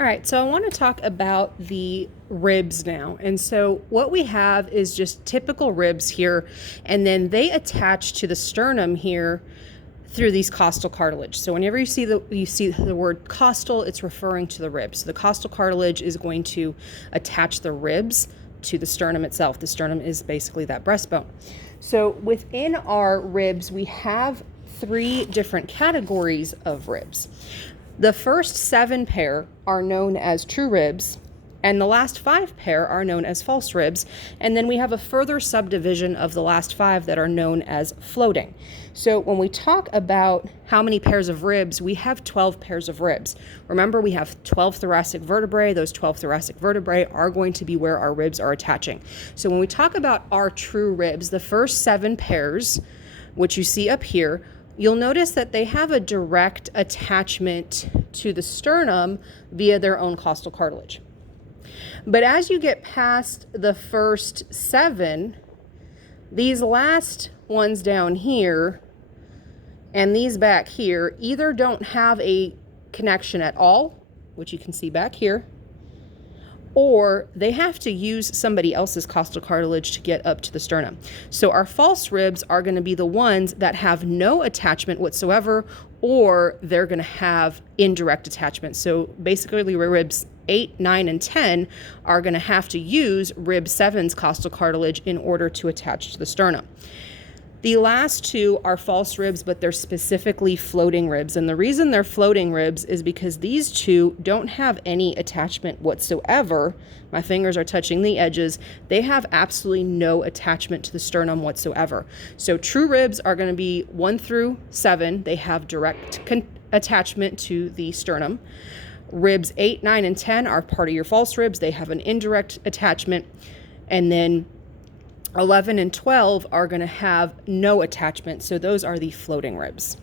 All right, so I want to talk about the ribs now. And so what we have is just typical ribs here, and then they attach to the sternum here through these costal cartilage. So whenever you see the word costal, it's referring to the ribs. So the costal cartilage is going to attach the ribs to the sternum itself. The sternum is basically that breastbone. So within our ribs, we have three different categories of ribs. The first 7 pair are known as true ribs, and the last 5 pair are known as false ribs. And then we have a further subdivision of the last 5 that are known as floating. So when we talk about how many pairs of ribs, we have 12 pairs of ribs. Remember, we have 12 thoracic vertebrae. Those 12 thoracic vertebrae are going to be where our ribs are attaching. So when we talk about our true ribs, the first 7 pairs, which you see up here, you'll notice that they have a direct attachment to the sternum via their own costal cartilage. But as you get past the first 7, these last ones down here and these back here either don't have a connection at all, which you can see back here, or they have to use somebody else's costal cartilage to get up to the sternum. So our false ribs are going to be the ones that have no attachment whatsoever, or they're going to have indirect attachment. So basically ribs 8, 9, and 10 are going to have to use rib 7's costal cartilage in order to attach to the sternum. The last 2 are false ribs, but they're specifically floating ribs. And the reason they're floating ribs is because these 2 don't have any attachment whatsoever. My fingers are touching the edges. They have absolutely no attachment to the sternum whatsoever. So true ribs are going to be 1 through 7. They have direct attachment to the sternum. Ribs 8, 9, and 10 are part of your false ribs. They have an indirect attachment. And then 11 and 12 are going to have no attachment. So those are the floating ribs.